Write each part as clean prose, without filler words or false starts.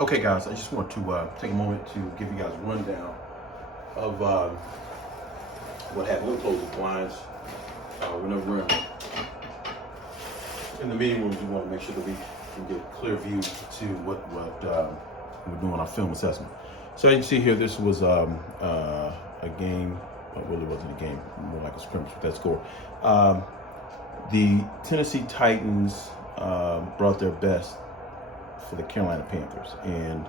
Okay, guys, I just want to take a moment to give you guys a rundown of what happened. We'll close the blinds. Whenever we're in the meeting rooms, we want to make sure that we can get a clear view to what we're doing our film assessment. So as you can see here, this was a game, but really wasn't a game, more like a scrimmage with that score. The Tennessee Titans brought their best for the Carolina Panthers, and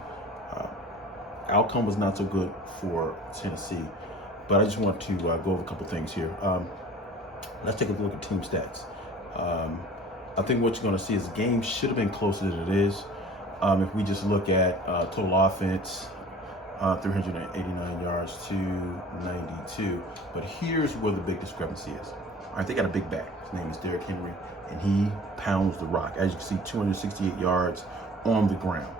outcome was not so good for Tennessee. But I just want to go over a couple things here. Let's take a look at team stats. I think what you're going to see is the game should have been closer than it is. If we just look at total offense, 389 yards to 92. But here's where the big discrepancy is. All right, they got a big back. His name is Derrick Henry, and he pounds the rock. As you can see, 268 yards on the ground.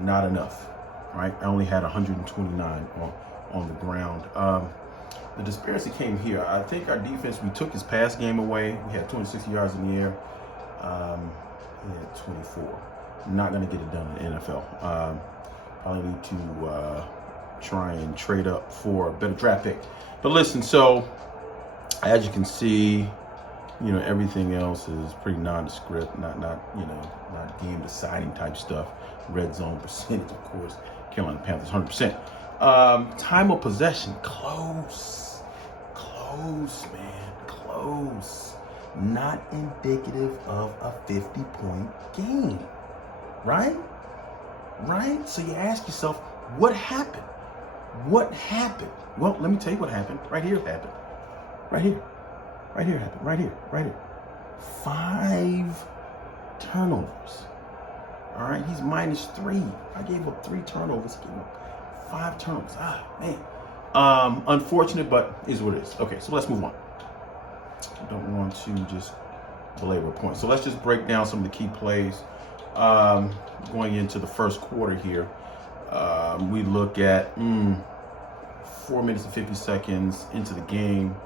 Not enough, right? I only had 129 on the ground. The disparity came here. I think our defense, we took his pass game away. We had 260 yards in the air. He had 24. Not going to get it done in the NFL. Probably need to try and trade up for a better draft pick. But listen, so as you can see, you know, everything else is pretty nondescript, not game deciding type stuff. Red zone percentage, of course, Carolina Panthers 100%. Time of possession, close, man, close. Not indicative of a 50-point game, right? Right? So you ask yourself, what happened? What happened? Well, let me tell you what happened. Right here it happened. Right here. Right here happened. Right here. Right here. 5 turnovers. All right. He's -3. I gave up 3 turnovers. He gave up 5 turnovers. Ah, man. Unfortunate, but is what it is. Okay, so let's move on. I don't want to just belabor points. So let's just break down some of the key plays. Going into the first quarter here, we look at 4 minutes and 50 seconds into the game.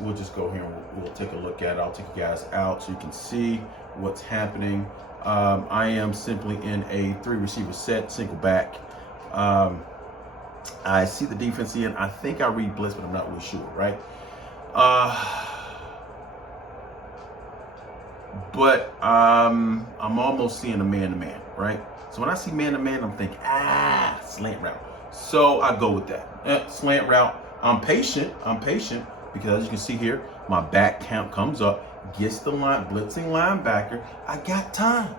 We'll just go here and we'll take a look at it. I'll take you guys out so you can see what's happening. I am simply in a 3-receiver set, single back. I see the defense in. I think I read blitz, but I'm not really sure, right? But I'm almost seeing a man-to-man, right? So when I see man-to-man, I'm thinking, slant route. So I go with that. Slant route. I'm patient because as you can see here, my back count comes up, gets the blitzing linebacker. I got time.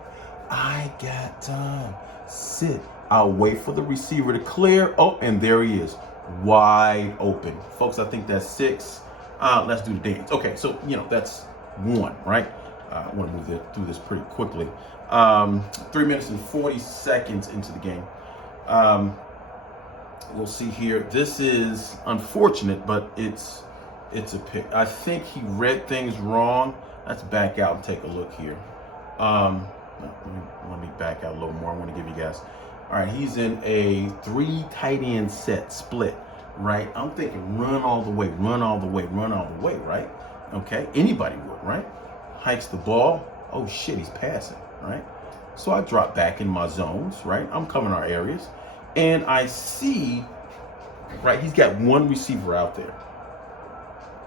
Sit. I'll wait for the receiver to clear. Oh, and there he is, wide open. Folks, I think that's 6. Let's do the dance. Okay, so, that's 1, right? I want to move through this pretty quickly. 3 minutes and 40 seconds into the game. We'll see here. This is unfortunate, but it's a pick. I think he read things wrong. Let's back out and take a look here. Let me back out a little more. I want to give you guys. All right, he's in a 3 tight end set split, right? I'm thinking run all the way, right? Okay, anybody would, right? Hikes the ball. Oh shit, he's passing, right? So I drop back in my zones, right? I'm covering our areas. And I see, right, he's got 1 receiver out there.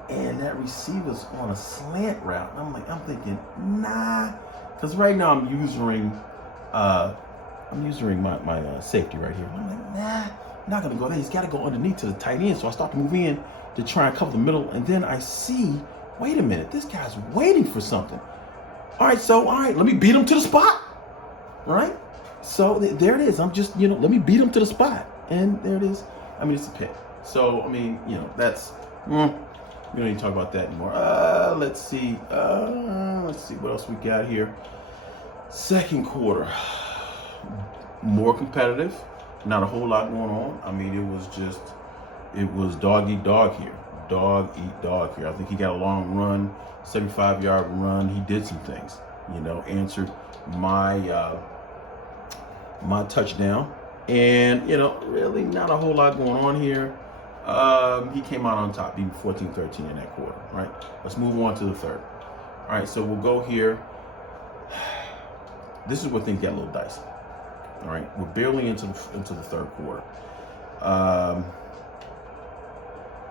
And that receiver's on a slant route. And I'm thinking, nah. Because right now I'm using my safety right here. I'm like, nah, I'm not gonna go there. He's gotta go underneath to the tight end. So I start to move in to try and cover the middle. And then I see, wait a minute, this guy's waiting for something. All right, let me beat him to the spot, right? So there it is. I'm just, let me beat him to the spot. And there it is. I mean, it's a pick. So, I mean, that's, we don't need to talk about that anymore. Let's see what else we got here. Second quarter, more competitive. Not a whole lot going on. I mean, it was dog eat dog here. Dog eat dog here. I think he got a long run, 75-yard run. He did some things, answered my touchdown. And, really not a whole lot going on here. He came out on top, being 14-13 in that quarter, right? Let's move on to the third. All right, so we'll go here. This is where things get a little dicey. All right, we're barely into the third quarter,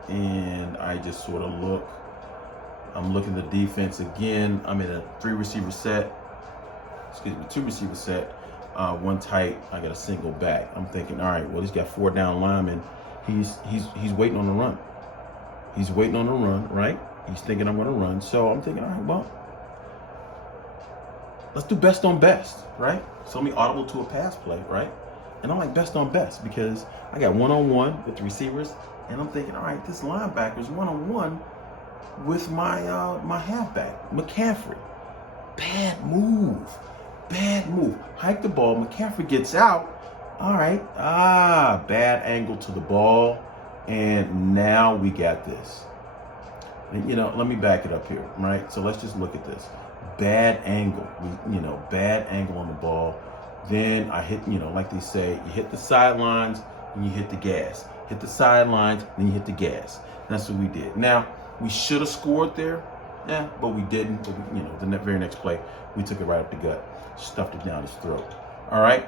and I just sort of look. I'm looking at the defense again. I'm in a 3-receiver set. Excuse me, 2-receiver set. One tight. I got a single back. I'm thinking, all right, well, he's got 4 down linemen. He's waiting on the run. He's waiting on the run, right? He's thinking I'm going to run. So I'm thinking, all right, well, let's do best on best, right? So let me audible to a pass play, right? And I'm like best on best because I got one-on-one with the receivers, and I'm thinking, all right, this linebacker's one-on-one with my my halfback, McCaffrey. Bad move. Hike the ball. McCaffrey gets out. All right. Bad angle to the ball. And now we got this. You know, let me back it up here, right? So let's just look at this. Bad angle. Bad angle on the ball. Then I hit, like they say, you hit the sidelines and you hit the gas. Hit the sidelines, then you hit the gas. That's what we did. Now, we should have scored there. Yeah, but we didn't. But the very next play, we took it right up the gut, stuffed it down his throat. All right.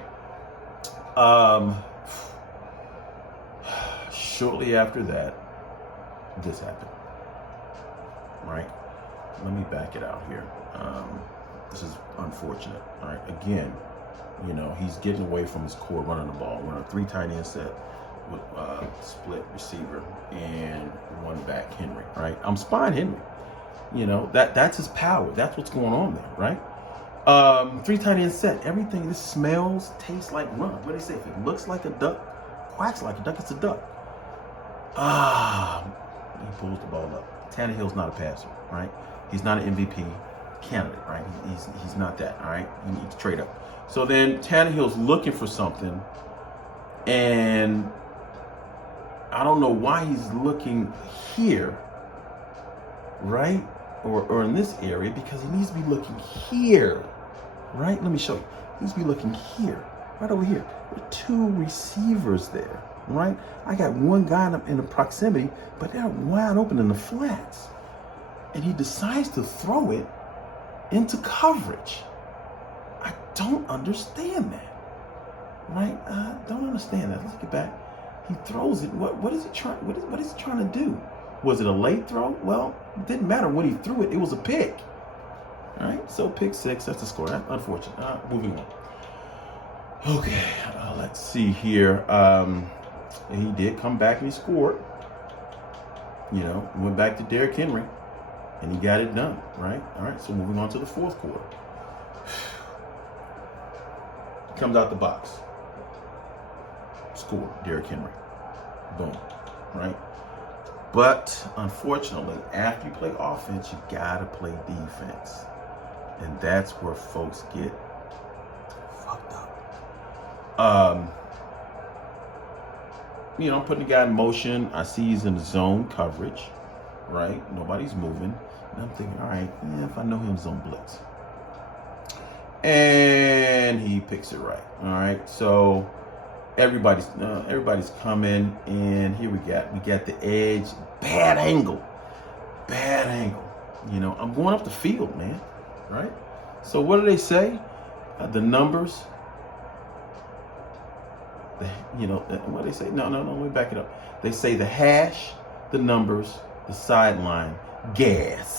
Shortly after that, this happened. Right. Let me back it out here. This is unfortunate. All right. Again, he's getting away from his core running the ball. We're on a 3 tight end set with split receiver and 1 back, Henry. Right. I'm spying Henry. That's his power. That's what's going on there, right? 3 tight end set. Everything, this smells, tastes like run. What do they say? If it looks like a duck, quacks like a duck, it's a duck. He pulls the ball up. Tannehill's not a passer, right? He's not an MVP candidate, right? He's not that, all right? He needs to trade up. So then Tannehill's looking for something, and I don't know why he's looking here, right? Or in this area, because he needs to be looking here, right? Let me show you. He needs to be looking here, right over here. There are 2 receivers there, right? I got 1 guy in the proximity, but they're wide open in the flats. And he decides to throw it into coverage. I don't understand that, right? I don't understand that. Let's get back. He throws it. What is he trying? What is he trying to do? Was it a late throw? Well, it didn't matter when he threw it. It was a pick. All right, so pick 6. That's the score. That's unfortunate. Moving on. Okay, let's see here. He did come back and he scored. Went back to Derrick Henry, and he got it done. Right. All right. So moving on to the 4th quarter. Comes out the box. Score. Derrick Henry. Boom. Right. But unfortunately, after you play offense, you gotta play defense. And that's where folks get fucked up. I'm putting the guy in motion. I see he's in zone coverage, right? Nobody's moving. And I'm thinking, all right, if I know him, zone blitz. And he picks it right. All right, so everybody's coming, and here we got the edge. Bad angle. I'm going up the field, man. Right? So what do they say? The numbers. What do they say? No, let me back it up. They say the hash, the numbers, the sideline, gas.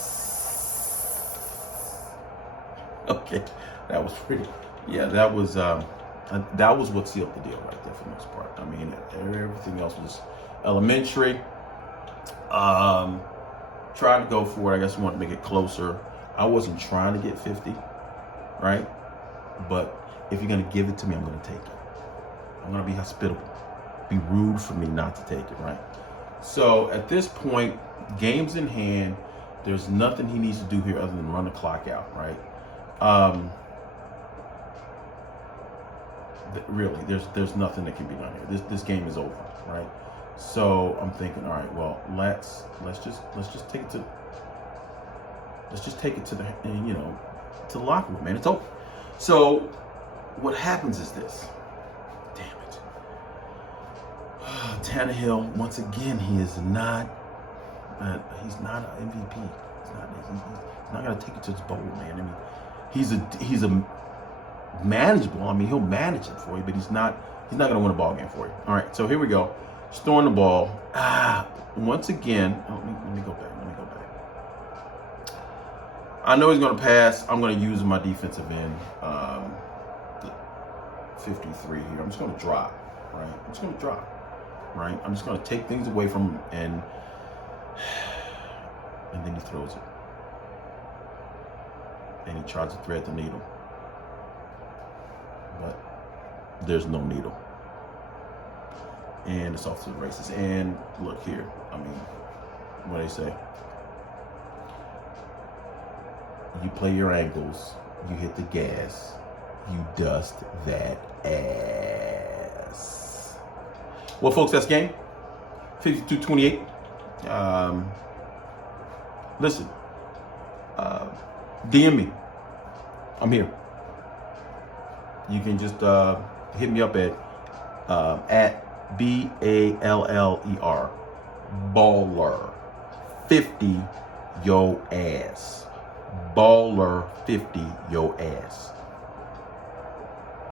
Okay, that was pretty. Yeah, that was what sealed the deal right there for the most part. I mean, everything else was elementary. Tried to go for it. I guess we wanted to make it closer. I wasn't trying to get 50, right? But if you're gonna give it to me, I'm gonna take it. I'm gonna be hospitable. Be rude for me not to take it, right? So at this point, game's in hand. There's nothing he needs to do here other than run the clock out, right? Really, there's nothing that can be done here. This game is over, right? So I'm thinking, all right, well, let's just take it to the to the locker room, man. It's over. So what happens is this. Damn it. Tannehill, once again, he's not an MVP. He's not gonna take it to his bowl, man. I mean, he's a manageable. I mean, he'll manage it for you, but he's not going to win a ball game for you. All right, so here we go. He's throwing the ball. Once again, let me go back. I know he's going to pass. I'm going to use my defensive end, 53 here. I'm just going to drop, right? I'm just going to drop, right? I'm just going to take things away from him, and then he throws it. And he tries to thread the needle. But there's no needle. And it's off to the races. And look here. I mean, what do they say? You play your angles, you hit the gas, you dust that ass. Well, folks, that's game. 52-28. Listen, DM me. I'm here. You can just hit me up at BALLER, Baller 50 yo ass. Baller 50 yo ass.